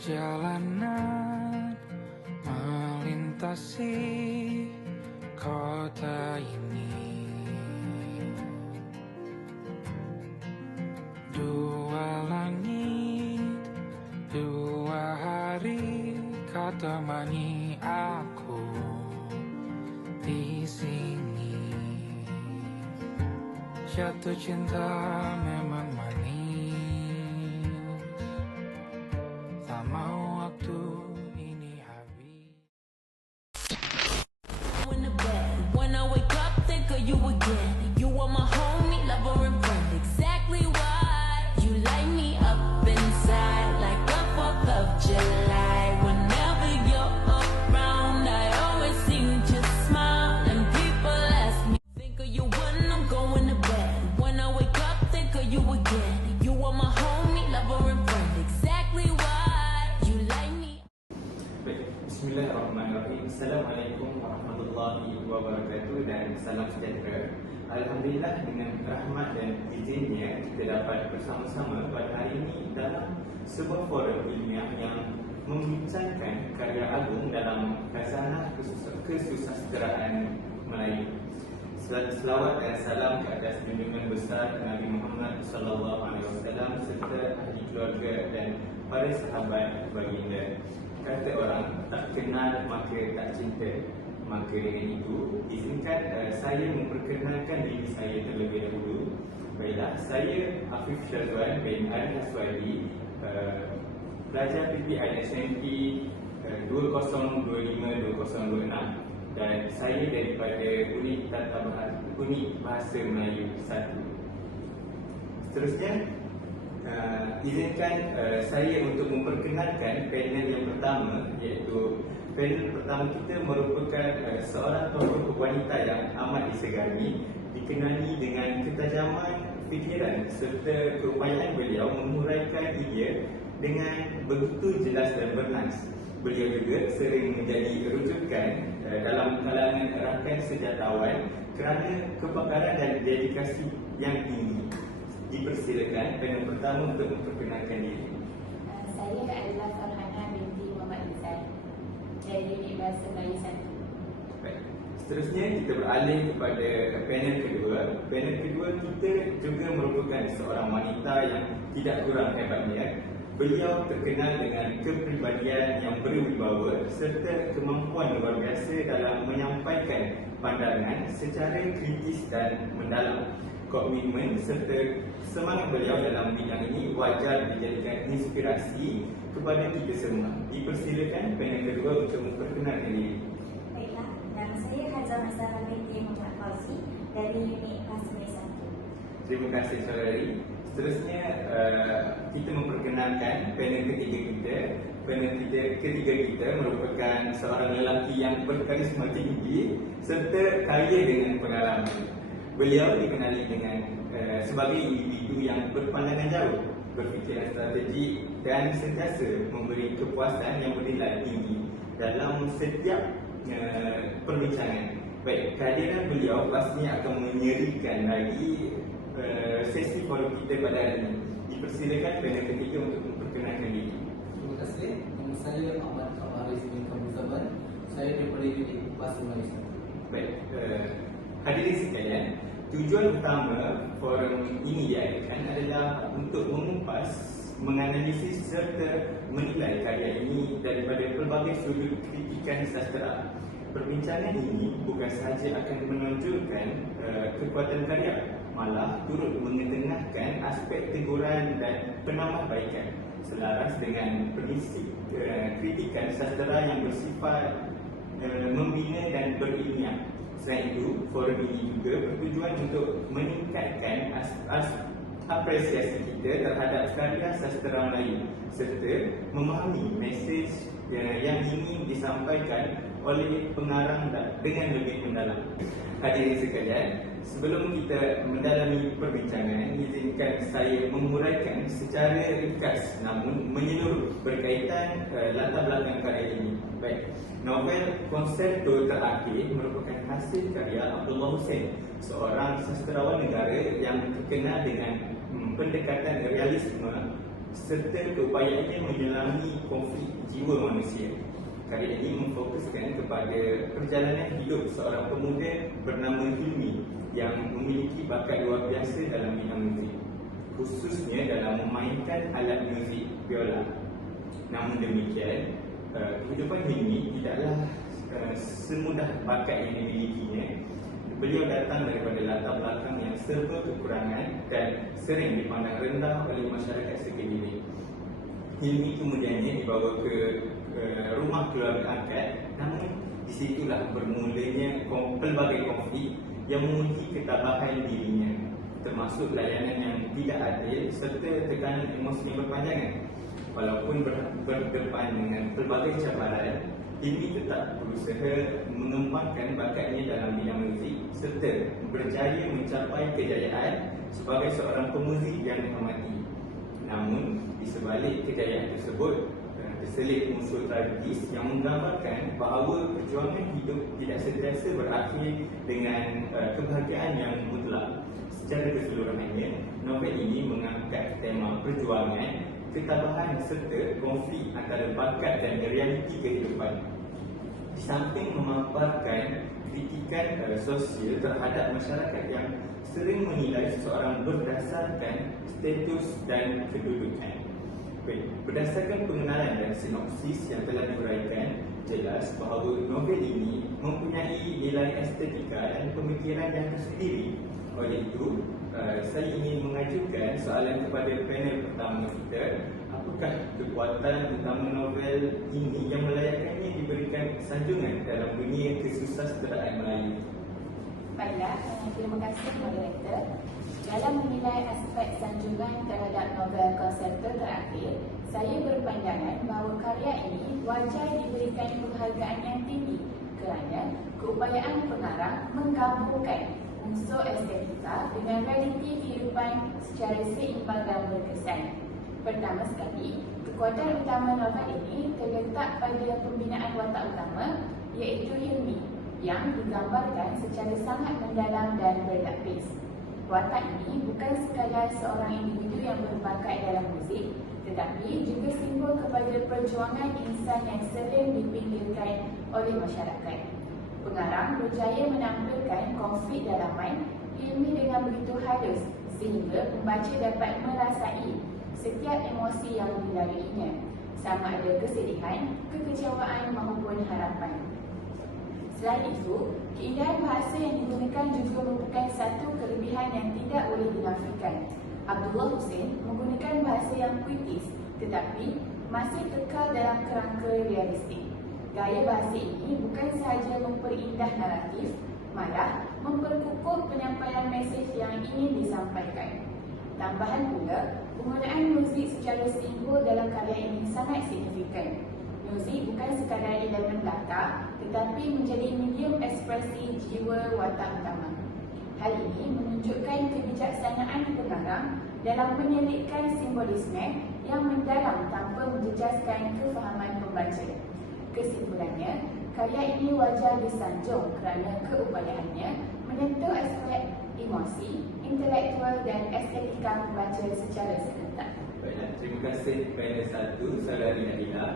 Perjalanan melintasi kota ini, dua langit, dua hari kau temani aku di sini. Jatuh cinta memang manis, tak mau waktu ini habis. When I wake up, think of you again. You are my homie, lover and friend. Exactly why you light me up inside like a 4th of July. Whenever you're around, I always seem to smile. And people ask me, think of you when I'm going to bed. When I wake up, think of you again. You are my homie, lover and friend. Exactly why you light me. Bismillahirrahmanirrahim. Assalamualaikum warahmatullahi wabarakatuh dan salam sejahtera. Alhamdulillah, dengan rahmat dan izinnya kita dapat bersama-sama pada hari ini dalam sebuah forum ilmiah yang membincangkan karya agung dalam khazanah kesusasteraan Melayu. Selawat dan salam ke atas junjungan besar Nabi Muhammad SAW serta ahli keluarga dan para sahabat baginda. Kata orang, tak kenal maka tak cinta. Maka dengan itu, izinkan saya memperkenalkan diri saya terlebih dahulu. Baiklah, saya Afif Syazwan bin Al-Haswadi, pelajar PPI SMP 2025-2026, dan saya daripada unit Bahasa Melayu 1. Seterusnya, izinkan saya untuk memperkenalkan panel yang pertama, iaitu panel pertama kita merupakan seorang tokoh wanita yang amat disegani, dikenali dengan ketajaman fikiran serta keupayaan beliau menguraikan idea dengan begitu jelas dan bernas. Beliau juga sering menjadi rujukan dalam kalangan rakan sejawatan kerana kepakaran dan dedikasi yang tinggi. Dipersilakan panel pertama untuk memperkenalkan diri. Saya adalah Farhana binti Muhammad Izan dari unit Bahasa Melayu 1. Baik. Seterusnya kita beralih kepada panel kedua. Panel kedua kita juga merupakan seorang wanita yang tidak kurang hebatnya. Beliau terkenal dengan kepribadian yang berwibawa serta kemampuan luar biasa dalam menyampaikan pandangan secara kritis dan mendalam. Komitmen serta semangat beliau dalam bidang ini wajar dijadikan inspirasi kepada kita semua. Dipersilakan panel kedua untuk memperkenalkan diri. Baiklah, nama saya Hazal Masara binti Muhammad Fauzi dari unit Bahasa Melayu 1. Terima kasih saudari. Seterusnya kita memperkenalkan panel ketiga kita. Panel ketiga kita merupakan seorang lelaki yang berkarisma tinggi serta kaya dengan pengalaman. Beliau dikenali dengan sebagai individu yang berpandangan jauh, berfikiran strategik dan sentiasa memberi kepuasan yang bernilai tinggi dalam setiap perbincangan. Baik, kehadiran beliau pastinya akan menyerikan lagi sesi forum kita pada hari ini. Dipersilakan panel ketiga untuk memperkenalkan diri. Terima kasih. Nama saya Ahmad Al-Haris bin Kamil Zaman. Saya daripada unit Bahasa Melayu. Baik, hadirin sekalian, tujuan utama forum ini diadakan adalah untuk mengupas, menganalisis serta menilai karya ini daripada pelbagai sudut kritikan sastera. Perbincangan ini bukan sahaja akan menonjolkan kekuatan karya, malah turut mengetengahkan aspek teguran dan penambahbaikan selaras dengan prinsip kritikan sastera yang bersifat membina dan berilmiah. Selain itu, forum ini juga bertujuan untuk meningkatkan apresiasi kita terhadap karya sastera Melayu serta memahami mesej yang ingin disampaikan oleh pengarang dengan lebih mendalam. Hadirin sekalian, sebelum kita mendalami perbincangan, izinkan saya menguraikan secara ringkas namun menyeluruh berkaitan latar belakang karya ini. Baik, novel Konserto Terakhir merupakan hasil karya Abdullah Hussein, seorang sastrawan negara yang terkenal dengan pendekatan realisme serta keupayaannya menyelami konflik jiwa manusia. Karya ini memfokuskan kepada perjalanan hidup seorang pemuda bernama Hilmi yang memiliki bakat luar biasa dalam bidang muzik, khususnya dalam memainkan alat muzik biola. Namun demikian, kehidupan Hilmi tidaklah semudah bakat yang dimilikinya. Beliau datang daripada latar belakang yang serba kekurangan dan sering dipandang rendah oleh masyarakat sekeliling. Hilmi kemudiannya dibawa ke rumah keluarga angkat, namun disitulah bermulanya pelbagai konflik yang menguji ketabahan dirinya, termasuk layanan yang tidak adil serta tekanan emosi yang berpanjangan. Walaupun berdepan dengan pelbagai cabaran, Hilmi tetap berusaha mengembangkan bakatnya dalam bidang muzik serta berjaya mencapai kejayaan sebagai seorang pemuzik yang dihormati. Namun, di sebalik kejayaan tersebut, terselit unsur tragis yang menggambarkan bahawa perjuangan hidup tidak sentiasa berakhir dengan kebahagiaan yang mutlak. Secara keseluruhannya, novel ini mengangkat tema perjuangan, ketabahan serta konflik antara bakat dan realiti kehidupan. Di samping memaparkan kritikan sosial terhadap masyarakat yang sering menilai seseorang berdasarkan status dan kedudukan. Berdasarkan pengenalan dan sinopsis yang telah diuraikan, jelas bahawa novel ini mempunyai nilai estetika dan pemikiran yang tersendiri. Oleh itu, saya ingin mengajukan soalan kepada panel pertama kita. Apakah kekuatan utama novel ini yang melayakkannya diberikan sanjungan dalam dunia kesusasteraan Melayu? Baiklah, terima kasih moderator. Dalam menilai aspek sanjungan terhadap novel konseptual terakhir, saya berpandangan bahawa karya ini wajar diberikan penghargaan yang tinggi kerana keupayaan pengarang menggabungkan unsur estetika dengan realiti kehidupan secara seimbang dan berkesan. Pertama sekali, kekuatan utama novel ini terletak pada pembinaan watak utama, iaitu Hilmi, yang digambarkan secara sangat mendalam dan berlapis. Watak ini bukan sekadar seorang individu yang berbakat dalam muzik, tetapi juga simbol kepada perjuangan insan yang sering dipinggirkan oleh masyarakat. Pengarang berjaya menampilkan konflik dalaman Hilmi dengan begitu halus sehingga pembaca dapat merasai setiap emosi yang dilaluinya, sama ada kesedihan, kekecewaan maupun harapan. Selain itu, keindahan bahasa yang digunakan juga merupakan satu kelebihan yang tidak boleh dinafikan. Abdullah Hussein menggunakan bahasa yang puitis tetapi masih kekal dalam kerangka realistik. Gaya bahasa ini bukan sahaja memperindah naratif, malah memperkukuh penyampaian mesej yang ingin disampaikan. Tambahan pula, penggunaan muzik secara simbol dalam karya ini sangat signifikan. Muzik bukan sekadar elemen belaka, tetapi menjadi medium ekspresi jiwa watak utama. Hal ini menunjukkan kebijaksanaan pengarang dalam menyelipkan simbolisme yang mendalam tanpa menjejaskan kefahaman pembaca. Kesimpulannya, karya ini wajar disanjung kerana keupayaannya menyentuh aspek emosi, intelektual dan estetika pembaca secara serentak. Baiklah, terima kasih panel 1, Saudari Nadila.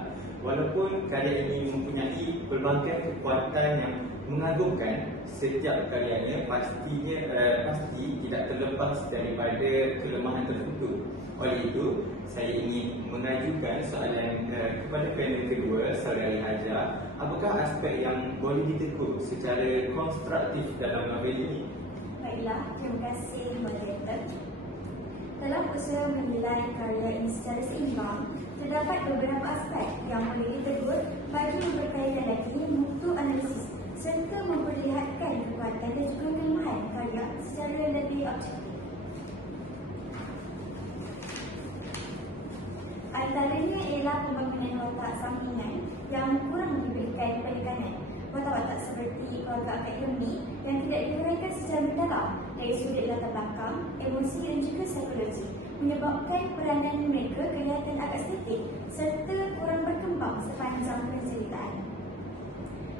Walaupun karya ini mempunyai pelbagai kekuatan yang mengagumkan, setiap karyanya pasti tidak terlepas daripada kelemahan tertentu. Oleh itu, saya ingin mengajukan soalan kepada panel kedua, Saudari Hajar. Apakah aspek yang boleh ditekuk secara konstruktif dalam novel ini? Baiklah, terima kasih moderator. Dalam usaha menilai karya ini secara seimbang, terdapat beberapa aspek yang boleh ditegur bagi memperkaya lagi mutu analisis serta memperlihatkan kekuatan dan juga kelemahan karya secara lebih objektif. Antaranya ialah pembangunan watak sampingan yang kurang diberikan penekanan. Watak-watak seperti keluarga akademi yang tidak diuraikan secara mendalam dari sudut latar belakang, emosi dan juga psikologi menyebabkan peranan mereka kelihatan agak sedikit serta kurang berkembang sepanjang penceritaan.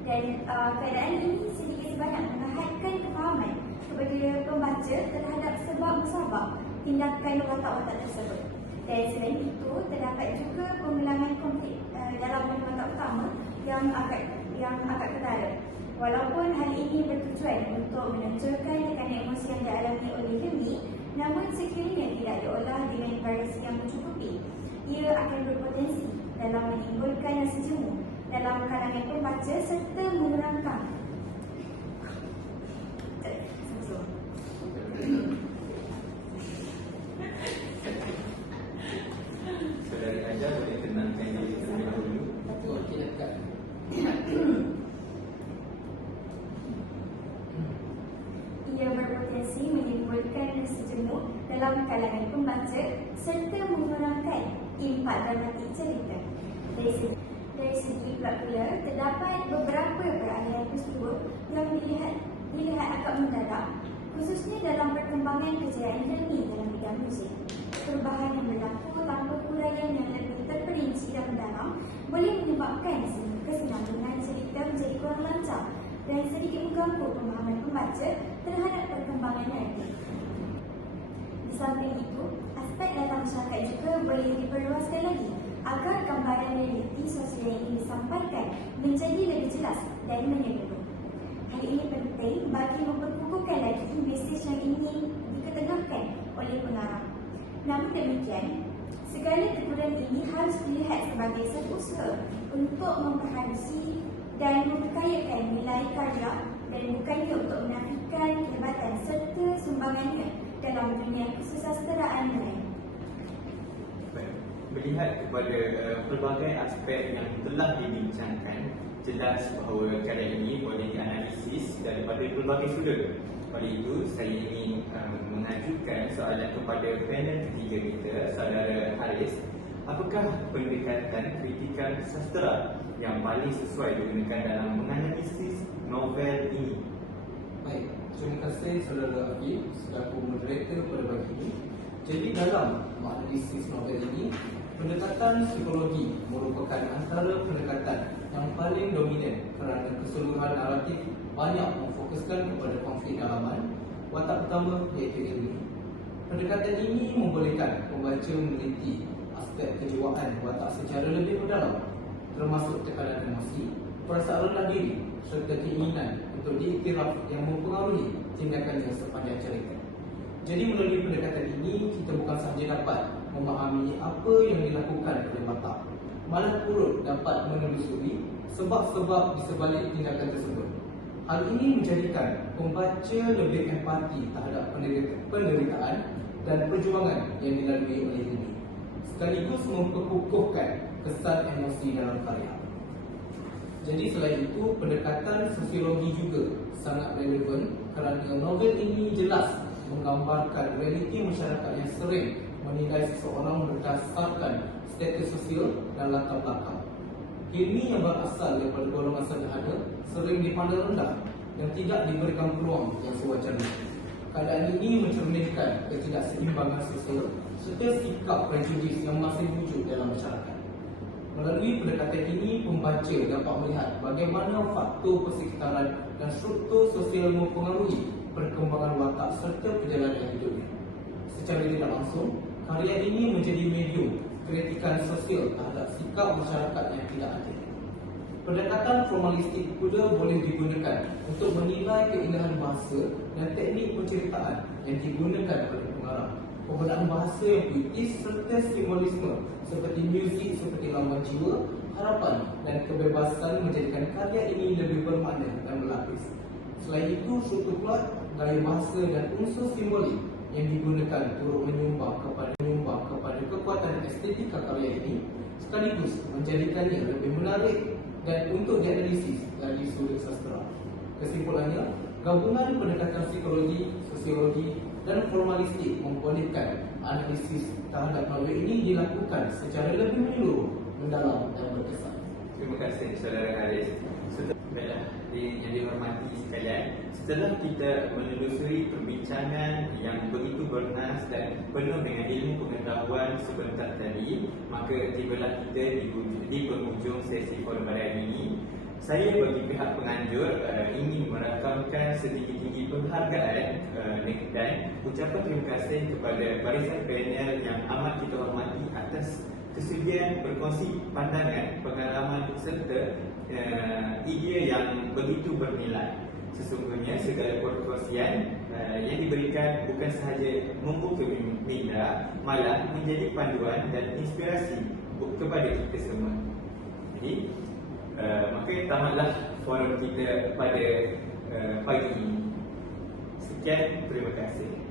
Dan keadaan ini sedikit sebanyak menghadkan kefahaman kepada pembaca terhadap sebab-musabab tindakan watak-watak tersebut. Dan selain itu, terdapat juga pengulangan konflik dalam watak utama yang agak ketara. Walaupun hal ini bertujuan untuk menonjolkan tekanan emosi yang dialami oleh Hilmi, namun sekiranya tidak diolah dengan variasi yang mencukupi, ia akan berpotensi dalam menimbulkan rasa jemu dalam kalangan pembaca serta mengurangkan Saudari Hajar boleh tenangkan diri terlebih dahulu. Okey, dekat. Ia berpotensi menimbulkan rasa jemu dalam kalangan pembaca serta mengurangkan impak dramatik cerita. Dari segi plot pula, terdapat beberapa peralihan peristiwa yang dilihat agak mendadak, khususnya dalam perkembangan kejayaan Hilmi dalam bidang muzik. Perubahan yang berlaku tanpa huraian yang lebih terperinci dan mendalam boleh menyebabkan kesinambungan cerita menjadi kurang lancar dan sedikit mengganggu pemahaman pembaca terhadap perkembangan naratif. Di samping itu, aspek latar masyarakat juga boleh diperluaskan lagi agar gambaran realiti sosial yang ingin disampaikan menjadi lebih jelas dan menyeluruh. Hal ini penting bagi memperkukuhkan lagi mesej yang ingin diketengahkan oleh pengarang. Namun demikian, segala teguran ini harus dilihat sebagai satu usaha untuk memperhalusi dan memperkayakan nilai karya dan bukannya untuk menafikan kehebatan serta sumbangannya dalam dunia kesusasteraan Melayu. Melihat kepada pelbagai aspek yang telah dibincangkan, jelas bahawa karya ini boleh dianalisis daripada pelbagai sudut. Oleh itu, saya ingin mengajukan soalan kepada panel ketiga kita, Saudara Haris. Apakah pendekatan kritikal sastera yang paling sesuai digunakan dalam menganalisis novel ini? Baik, terima kasih Saudara Afif selaku moderator pada pagi ini. Jadi dalam menganalisis novel ini, pendekatan psikologi merupakan antara pendekatan yang paling dominan kerana keseluruhan naratif banyak memfokuskan kepada konflik dalaman watak utama iaitu Hilmi. Pendekatan ini membolehkan pembaca meneliti aspek kejiwaan watak secara lebih mendalam, termasuk tekanan emosi, perasaan rendah diri serta keinginan untuk diiktiraf yang mempengaruhi tindakannya sepanjang cerita. Jadi melalui pendekatan ini, kita bukan sahaja dapat memahami apa yang dilakukan oleh watak, malah turut dapat menelusuri sebab-sebab di sebalik tindakan tersebut. Hal ini menjadikan pembaca lebih empati terhadap penderitaan dan perjuangan yang dilalui oleh Hilmi, sekaligus memperkukuhkan kesan emosi dalam karya. Jadi selain itu, pendekatan sosiologi juga sangat relevan kerana novel ini jelas menggambarkan realiti masyarakat yang sering menilai seseorang berdasarkan status sosial dan latar belakang. Hilmi yang berasal daripada golongan sederhana sering dipandang rendah dan tidak diberikan peluang yang sewajarnya. Keadaan ini mencerminkan ketidakseimbangan sosial serta sikap prejudis yang masih wujud dalam masyarakat. Melalui pendekatan ini, pembaca dapat melihat bagaimana faktor persekitaran dan struktur sosial mempengaruhi perkembangan watak serta perjalanan hidupnya. Secara tidak langsung, karya ini menjadi medium kritikan sosial terhadap sikap masyarakat yang tidak adil. Pendekatan formalistik pula boleh digunakan untuk menilai keindahan bahasa dan teknik penceritaan yang digunakan oleh pengarang. Penggunaan bahasa yang puitis serta simbolisme seperti muzik seperti lambang jiwa, harapan dan kebebasan menjadikan karya ini lebih bermakna dan berlapis. Selain itu, struktur plot, gaya bahasa dan unsur simbolik yang digunakan turut menyumbang kepada kekuatan estetika karya ini, sekaligus menjadikannya lebih menarik dan untuk dianalisis dari sudut sastera. Kesimpulannya, gabungan pendekatan psikologi, sosiologi dan formalistik membolehkan analisis terhadap novel ini dilakukan secara lebih menyeluruh, mendalam dan berkesan. Terima kasih Saudara Haris. Baiklah, yang dihormati sekalian, setelah kita menelusuri perbincangan yang begitu bernas dan penuh dengan ilmu pengetahuan sebentar tadi, maka tibalah kita di penghujung sesi forum pada hari ini. saya bagi pihak penganjur ingin merakamkan setinggi-tinggi penghargaan dan ucapan terima kasih kepada barisan panel yang amat kita hormati atas kesudian berkongsi pandangan, pengalaman serta idea yang begitu bernilai. Sesungguhnya segala perkongsian yang diberikan bukan sahaja membuka minda, malah menjadi panduan dan inspirasi kepada kita semua. Jadi maka tamatlah forum kita pada pagi ini. Sekian, terima kasih.